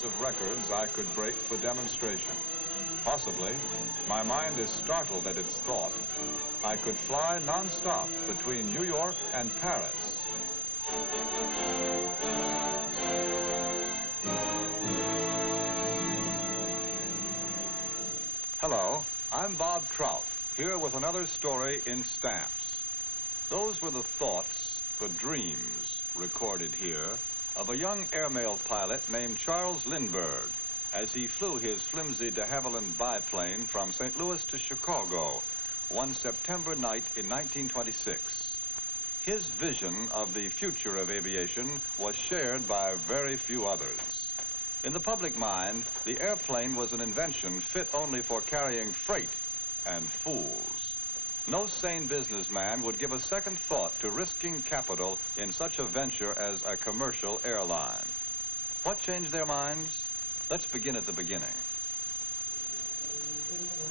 thousands of records I could break for demonstration. Possibly, my mind is startled at its thought, I could fly non-stop between New York and Paris. Hello, I'm Bob Trout, here with another story in stamps. Those were the thoughts, the dreams, recorded here, of a young airmail pilot named Charles Lindbergh as he flew his flimsy de Havilland biplane from St. Louis to Chicago one September night in 1926. His vision of the future of aviation was shared by very few others. In the public mind, the airplane was an invention fit only for carrying freight and fools. No sane businessman would give a second thought to risking capital in such a venture as a commercial airline. What changed their minds? Let's begin at the beginning.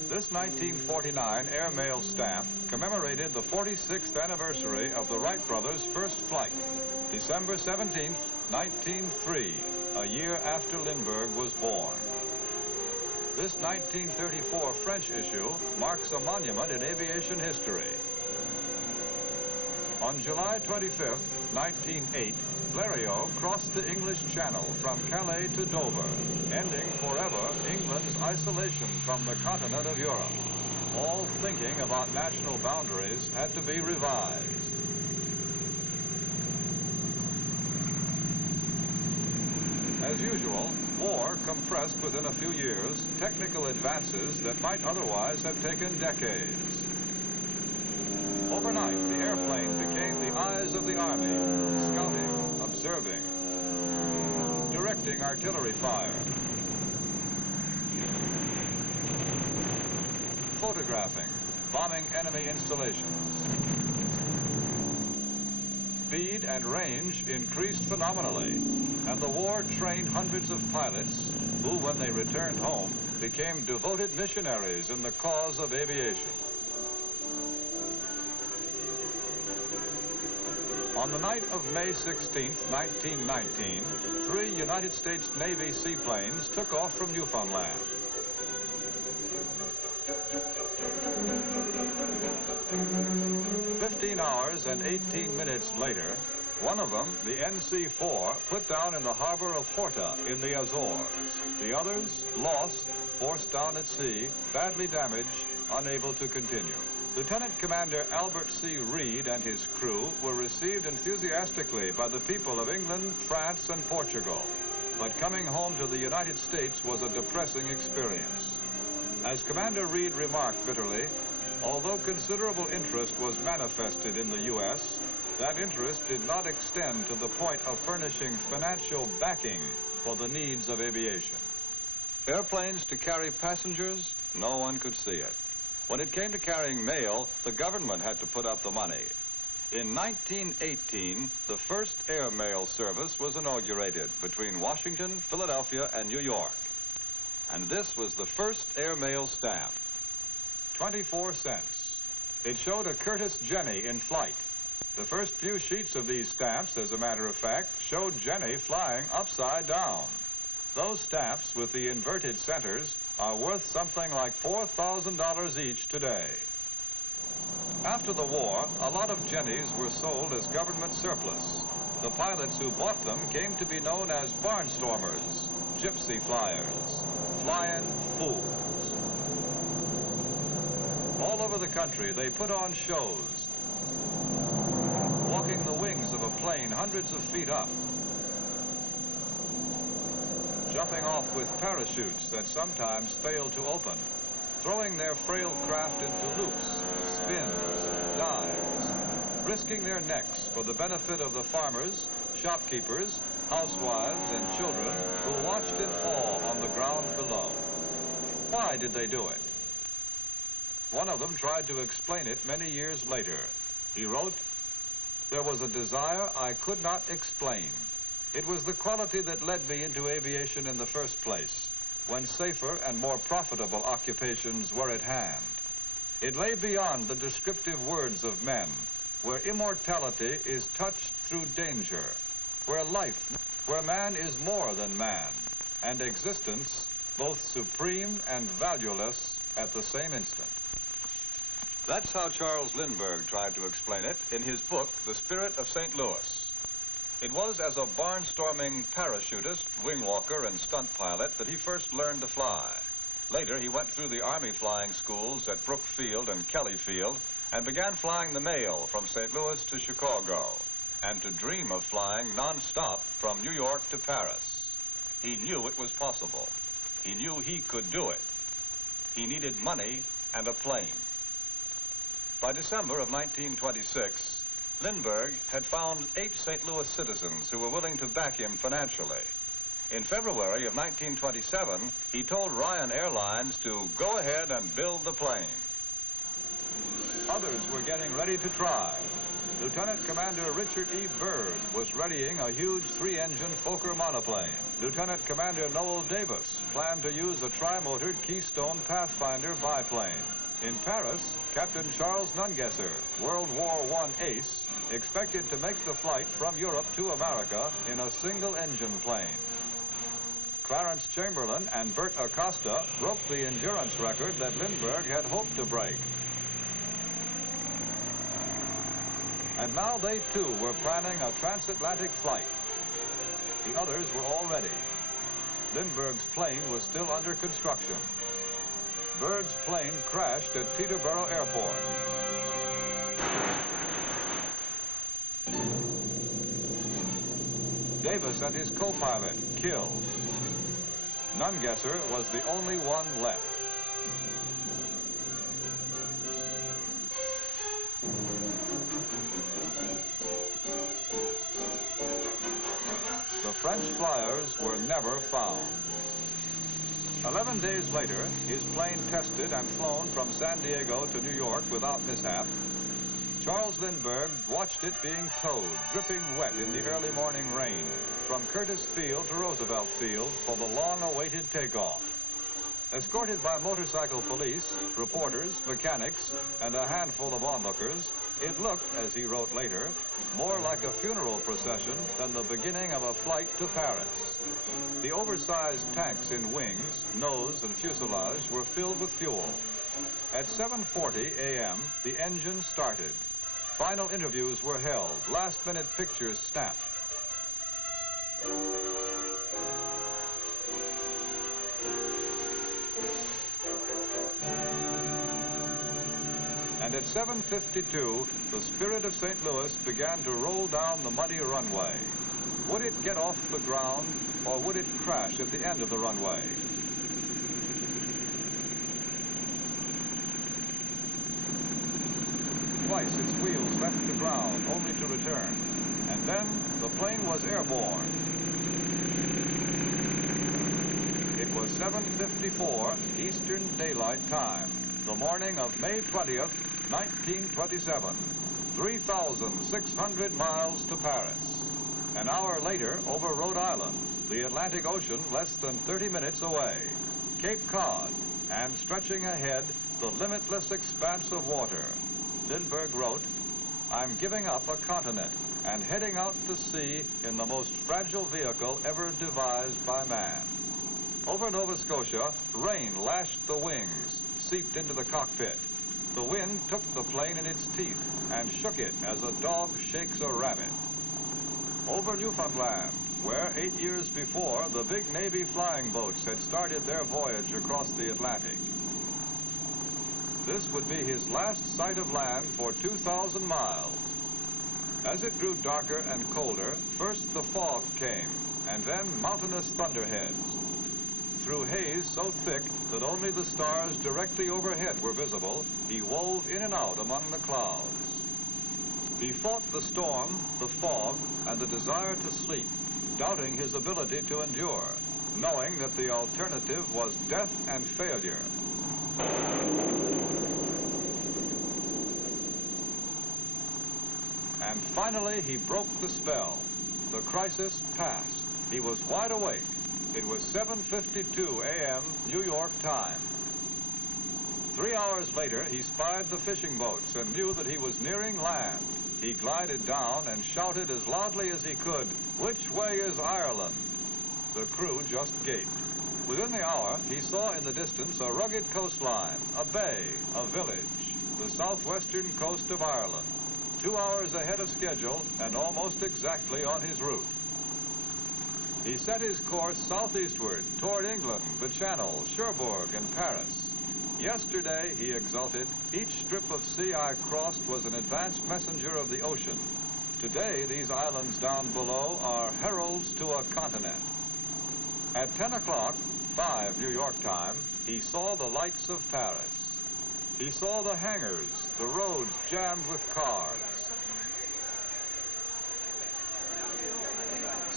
This 1949 airmail stamp commemorated the 46th anniversary of the Wright brothers' first flight, December 17th, 1903, a year after Lindbergh was born. This 1934 French issue marks a monument in aviation history. On July 25th, 1908, Blériot crossed the English Channel from Calais to Dover, ending forever England's isolation from the continent of Europe. All thinking about national boundaries had to be revised. As usual, war compressed within a few years technical advances that might otherwise have taken decades. Overnight, the airplane became the eyes of the Army, scouting, observing, directing artillery fire, photographing, bombing enemy installations. Speed and range increased phenomenally, and the war trained hundreds of pilots who, when they returned home, became devoted missionaries in the cause of aviation. On the night of May 16, 1919, 3 United States Navy seaplanes took off from Newfoundland. "15 hours and 18 minutes later, one of them, the NC-4, put down in the harbor of Horta in the Azores. The others, lost, forced down at sea, badly damaged, unable to continue. Lieutenant Commander Albert C. Reed and his crew were received enthusiastically by the people of England, France, and Portugal. But coming home to the United States was a depressing experience. As Commander Reed remarked bitterly, although considerable interest was manifested in the U.S., that interest did not extend to the point of furnishing financial backing for the needs of aviation. Airplanes to carry passengers, no one could see it. When it came to carrying mail, the government had to put up the money. In 1918, the first air mail service was inaugurated between Washington, Philadelphia, and New York. And this was the first air mail stamp. 24 cents. It showed a Curtiss Jenny in flight. The first few sheets of these stamps, as a matter of fact, showed Jenny flying upside down. Those stamps with the inverted centers are worth something like $4,000 each today. After the war, a lot of Jennies were sold as government surplus. The pilots who bought them came to be known as barnstormers, gypsy flyers, flying fools. All over the country, they put on shows, walking the wings of a plane hundreds of feet up, jumping off with parachutes that sometimes failed to open, throwing their frail craft into loops, spins, dives, risking their necks for the benefit of the farmers, shopkeepers, housewives, and children who watched in awe on the ground below. Why did they do it? One of them tried to explain it many years later. He wrote, "There was a desire I could not explain. It was the quality that led me into aviation in the first place, when safer and more profitable occupations were at hand. It lay beyond the descriptive words of men, where immortality is touched through danger, where man is more than man, and existence both supreme and valueless at the same instant. That's how Charles Lindbergh tried to explain it in his book, The Spirit of St. Louis. It was as a barnstorming parachutist, wing walker, and stunt pilot that he first learned to fly. Later, he went through the Army flying schools at Brooke Field and Kelly Field and began flying the mail from St. Louis to Chicago, and to dream of flying non-stop from New York to Paris. He knew it was possible. He knew he could do it. He needed money and a plane. By December of 1926, Lindbergh had found 8 St. Louis citizens who were willing to back him financially. In February of 1927, he told Ryan Airlines to go ahead and build the plane. Others were getting ready to try. Lieutenant Commander Richard E. Byrd was readying a huge 3-engine Fokker monoplane. Lieutenant Commander Noel Davis planned to use a tri-motored Keystone Pathfinder biplane. In Paris, Captain Charles Nungesser, World War I ace, expected to make the flight from Europe to America in a single-engine plane. Clarence Chamberlain and Bert Acosta broke the endurance record that Lindbergh had hoped to break. And now they, too, were planning a transatlantic flight. The others were all ready. Lindbergh's plane was still under construction. Byrd's plane crashed at Teterboro Airport. Davis and his co-pilot killed. Nungesser was the only one left. The French flyers were never found. 11 days later, his plane tested and flown from San Diego to New York without mishap. Charles Lindbergh watched it being towed, dripping wet in the early morning rain, from Curtis Field to Roosevelt Field for the long-awaited takeoff. Escorted by motorcycle police, reporters, mechanics, and a handful of onlookers, it looked, as he wrote later, more like a funeral procession than the beginning of a flight to Paris. The oversized tanks in wings, nose, and fuselage were filled with fuel. At 7:40 a.m., the engine started. Final interviews were held. Last-minute pictures snapped. And at 7:52, the Spirit of St. Louis began to roll down the muddy runway. Would it get off the ground, or would it crash at the end of the runway? Twice its wheels left the ground, only to return. And then the plane was airborne. It was 7:54 Eastern Daylight Time, the morning of May 20th, 1927. 3,600 miles to Paris. An hour later, over Rhode Island, the Atlantic Ocean less than 30 minutes away, Cape Cod, and stretching ahead, the limitless expanse of water. Lindbergh wrote, "I'm giving up a continent and heading out to sea in the most fragile vehicle ever devised by man." Over Nova Scotia, rain lashed the wings, seeped into the cockpit. The wind took the plane in its teeth and shook it as a dog shakes a rabbit. Over Newfoundland, where 8 years before, the big Navy flying boats had started their voyage across the Atlantic. This would be his last sight of land for 2,000 miles. As it grew darker and colder, first the fog came, and then mountainous thunderheads. Through haze so thick that only the stars directly overhead were visible, he wove in and out among the clouds. He fought the storm, the fog, and the desire to sleep, doubting his ability to endure, knowing that the alternative was death and failure. And finally, he broke the spell. The crisis passed. He was wide awake. It was 7:52 a.m. New York time. 3 hours later, he spied the fishing boats and knew that he was nearing land. He glided down and shouted as loudly as he could, "Which way is Ireland?" The crew just gaped. Within the hour, he saw in the distance a rugged coastline, a bay, a village, the southwestern coast of Ireland, 2 hours ahead of schedule and almost exactly on his route. He set his course southeastward toward England, the Channel, Cherbourg, and Paris. Yesterday, he exulted, each strip of sea I crossed was an advanced messenger of the ocean. Today, these islands down below are heralds to a continent. At 10 o'clock, 5 New York time, he saw the lights of Paris. He saw the hangars, the roads jammed with cars.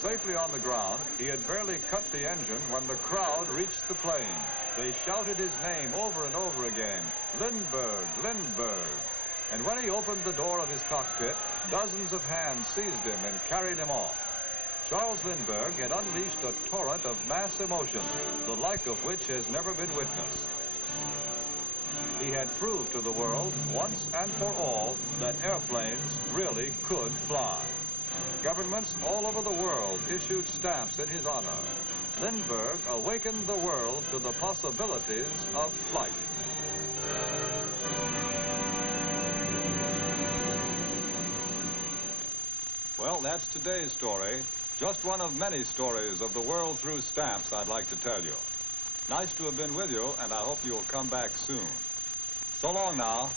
Safely on the ground, he had barely cut the engine when the crowd reached the plane. They shouted his name over and over again, Lindbergh, Lindbergh. And when he opened the door of his cockpit, dozens of hands seized him and carried him off. Charles Lindbergh had unleashed a torrent of mass emotion, the like of which has never been witnessed. He had proved to the world, once and for all, that airplanes really could fly. Governments all over the world issued stamps in his honor. Lindbergh awakened the world to the possibilities of flight. Well, that's today's story. Just one of many stories of the world through stamps I'd like to tell you. Nice to have been with you, and I hope you'll come back soon. So long now.